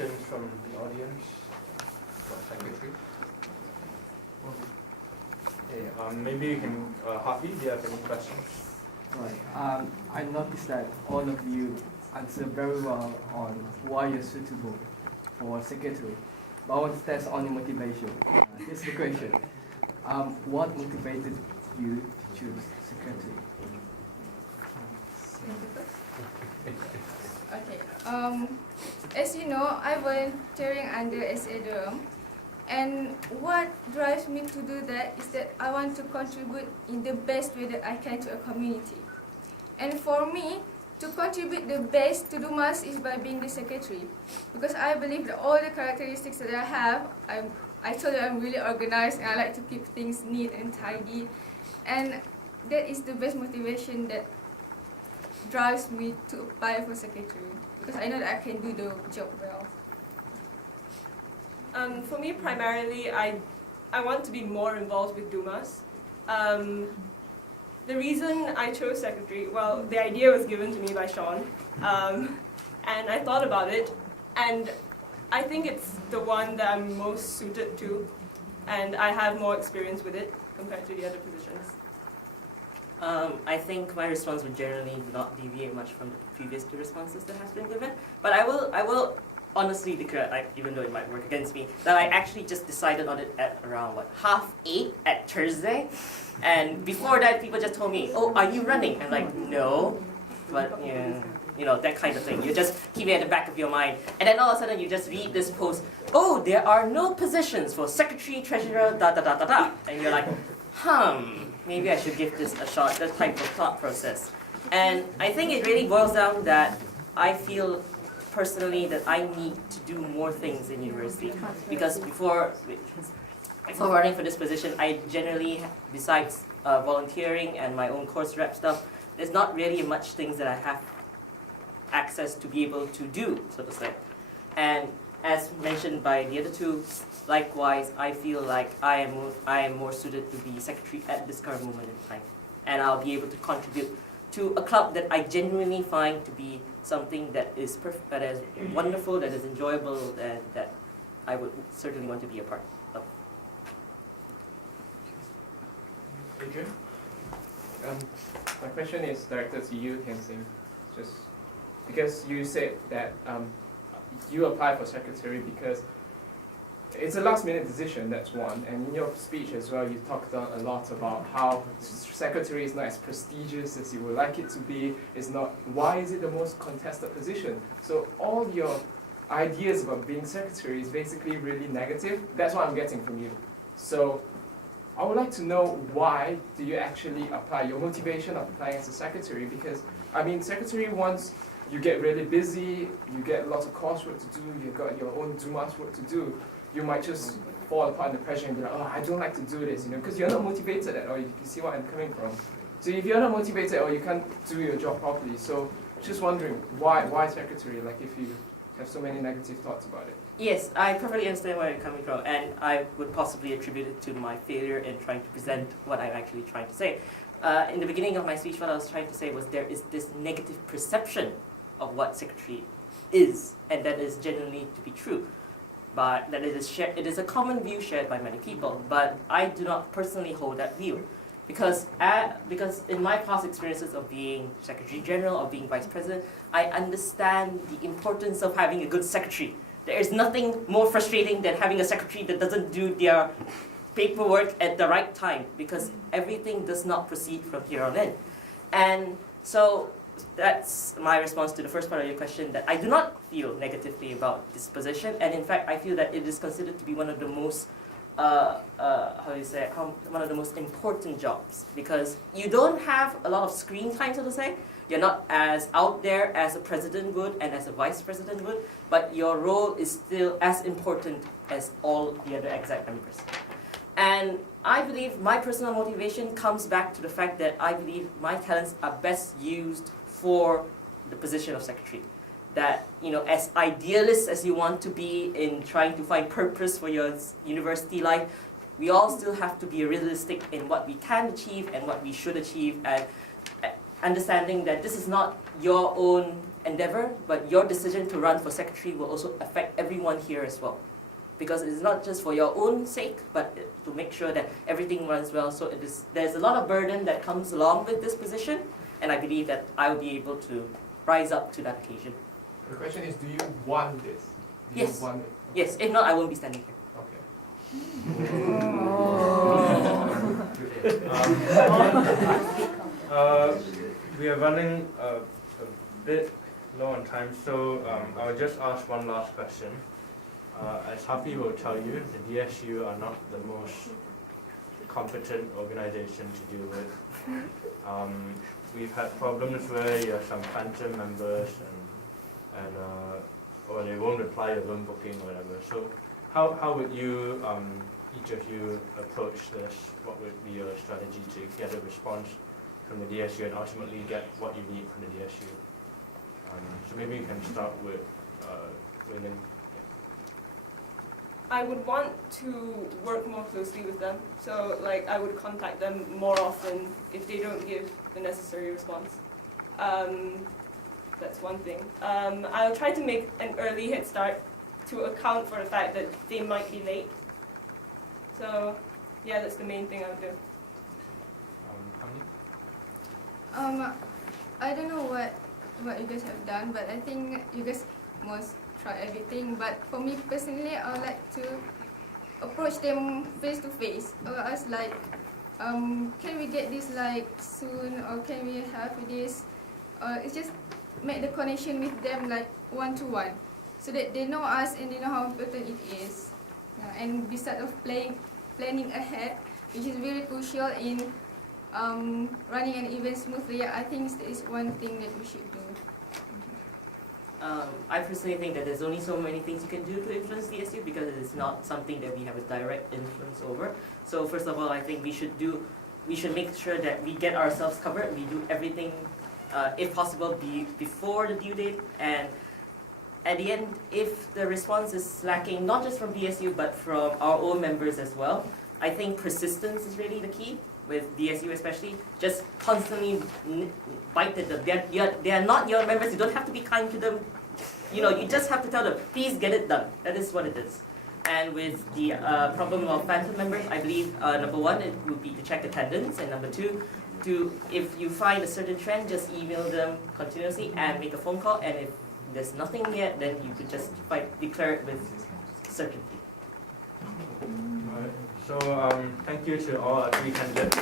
questions from the audience for secretary? Okay, maybe you can, Hafi, do you have any questions? Right. I noticed that all of you answer very well on why you're suitable for secretary. But I want to test on your motivation. Here's the question. What motivated you to choose secretary? Okay. As you know, I'm volunteering under SA Durham, and what drives me to do that is that I want to contribute in the best way that I can to a community. And for me, to contribute the best to do most is by being the secretary, because I believe that all the characteristics that I have, I told you I'm really organized and I like to keep things neat and tidy, and that is the best motivation that drives me to apply for secretary, because I know that I can do the job well. For me, primarily, I want to be more involved with Dumas. The reason I chose secretary, well, the idea was given to me by Sean, and I thought about it, and I think it's the one that I'm most suited to, and I have more experience with it compared to the other positions. I think my response would generally not deviate much from the previous two responses that has been given, but I will honestly declare, even though it might work against me, that I actually just decided on it at around 8:30 at Thursday, and before that people just told me, "Oh, are you running?" I'm like, "No," but yeah, you know, that kind of thing. You just keep it at the back of your mind, and then all of a sudden you just read this post, "Oh, there are no positions for secretary, treasurer, da da da da da," and you're like, maybe I should give this a shot, that type of thought process. And I think it really boils down that I feel personally that I need to do more things in university, because before running for this position, I generally, besides volunteering and my own course rep stuff, there's not really much things that I have access to be able to do, so to say. And as mentioned by the other two, likewise, I feel like I am more suited to be secretary at this current moment in time, and I'll be able to contribute to a club that I genuinely find to be something that is that is wonderful, that is enjoyable, that I would certainly want to be a part of. Adrian? My question is directed to you, Tien, just because you said that you applied for secretary because it's a last-minute decision, that's one. And in your speech as well, you talked a lot about how secretary is not as prestigious as you would like it to be. It's not. Why is it the most contested position? So all your ideas about being secretary is basically really negative. That's what I'm getting from you. So I would like to know, why do you actually apply? Your motivation of applying as a secretary? Because I mean, secretary, once you get really busy, you get lots of coursework to do, you've got your own Dumas work to do, you might just fall apart under pressure and be like, "Oh, I don't like to do this," because you're not motivated at all. You can see where I'm coming from. So if you're not motivated, or you can't do your job properly, so just wondering, why secretary, like if you have so many negative thoughts about it? Yes, I perfectly understand where you're coming from, and I would possibly attribute it to my failure in trying to present what I'm actually trying to say. In the beginning of my speech, what I was trying to say was there is this negative perception of what secretary is, and that is genuinely to be true. But that it is a common view shared by many people, but I do not personally hold that view. Because in my past experiences of being Secretary General or being Vice President, I understand the importance of having a good secretary. There is nothing more frustrating than having a secretary that doesn't do their paperwork at the right time, because everything does not proceed from here on in. And so that's my response to the first part of your question, that I do not feel negatively about this position, and in fact I feel that it is considered to be one of the most one of the most important jobs, because you don't have a lot of screen time, so to say. You're not as out there as a president would and as a vice president would, but your role is still as important as all the other exec members. And I believe my personal motivation comes back to the fact that I believe my talents are best used for the position of secretary. That, as idealist as you want to be in trying to find purpose for your university life, we all still have to be realistic in what we can achieve and what we should achieve, and understanding that this is not your own endeavor, but your decision to run for secretary will also affect everyone here as well. Because it's not just for your own sake, but to make sure that everything runs well. So there's a lot of burden that comes along with this position, and I believe that I will be able to rise up to that occasion. The question is, do you want this? Do Yes. You want it? Yes, if not, I won't be standing here. Okay. We are running a bit low on time, so I'll just ask one last question. As Happy will tell you, the DSU are not the most competent organization to deal with. We've had problems where you have some phantom members or they won't reply to room booking or whatever. So how would you, each of you, approach this? What would be your strategy to get a response from the DSU and ultimately get what you need from the DSU? So maybe you can start with Weiling. I would want to work more closely with them. So like I would contact them more often if they don't give the necessary response. That's one thing. I'll try to make an early head start to account for the fact that they might be late. So yeah, that's the main thing I'll do. Hamni? I don't know what you guys have done, but I think you guys must try everything. But for me personally, I would like to approach them face to face. Or ask like, can we get this like soon, or can we have this? It's just make the connection with them like one-to-one, so that they know us and they know how important it is. And besides of planning ahead, which is very crucial in running an event smoothly, I think that is one thing that we should do. I personally think that there's only so many things you can do to influence the DSU because it is not something that we have a direct influence over. So first of all, I think we should make sure that we get ourselves covered. We do everything, if possible, before the due date. And at the end, if the response is lacking, not just from DSU but from our own members as well, I think persistence is really the key. With DSU especially, just constantly bite at them. They are not your members. You don't have to be kind to them. You know, you just have to tell them, please get it done. That is what it is. And with the problem of phantom members, I believe number one, it would be to check attendance, and number two, if you find a certain trend, just email them continuously and make a phone call. And if there's nothing yet, then you could just declare it with certainty. So thank you to all our three candidates.